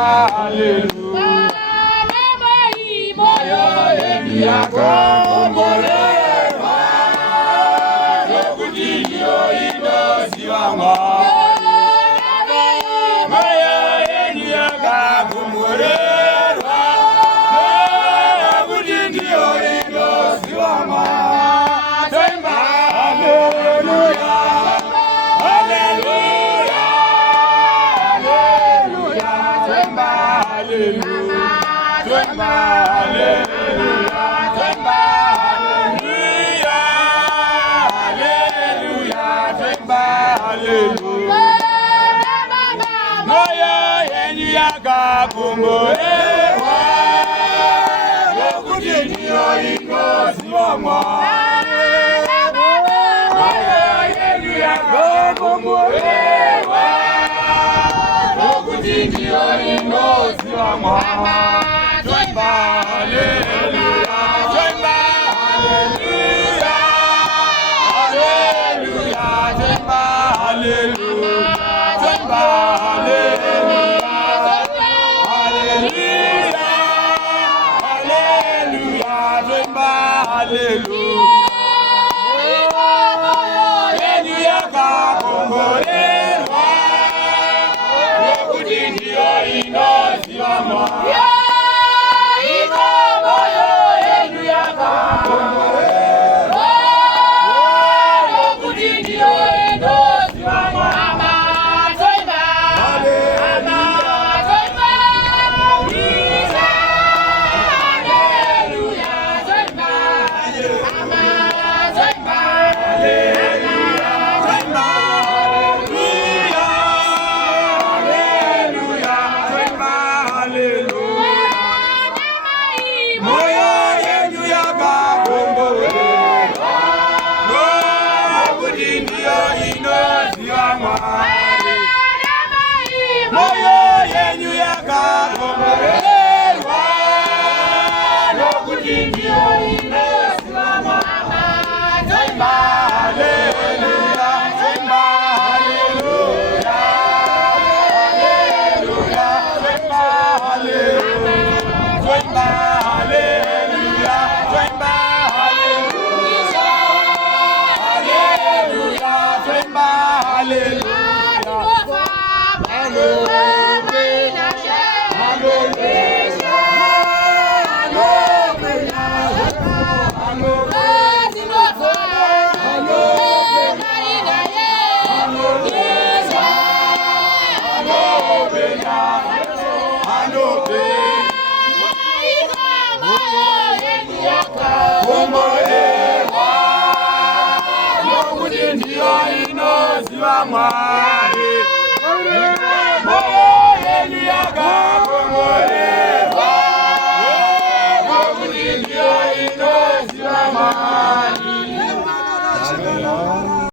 Hallelujah. Moyo yetu yakombolewa, nokuti ndiyo indozi wamwa. Moyo yetu yakakombolewa, nokuti ndiyo indozi wamwa. Twemba haleluya, haleluya, haleluya, twemba haleluya, twemba haleluya, twemba haleluya, haleluya, twemba haleluya. Moyo yenu yakakombolewa, nokuti ndiyo indozi wamwa. Moyo yenu yakakombolewa, nokuti ndiyo indozi wamwa. Twemba haleluya, twemba haleluya, haleluya, twemba haleluya, twemba haleluya, haleluya, haleluya, twemba haleluya. Yenu yakakombolewa, nokuti ndiyo indozi wamwa. Moyo yenu yakakombolewa, nokuti ndiyo indozi wamwa. Twemba haleluya, twemba haleluya, haleluya, twemba haleluya, twemba haleluya, twemba haleluya, haleluya, twemba haleluya. Ndiyo indozi wamwa.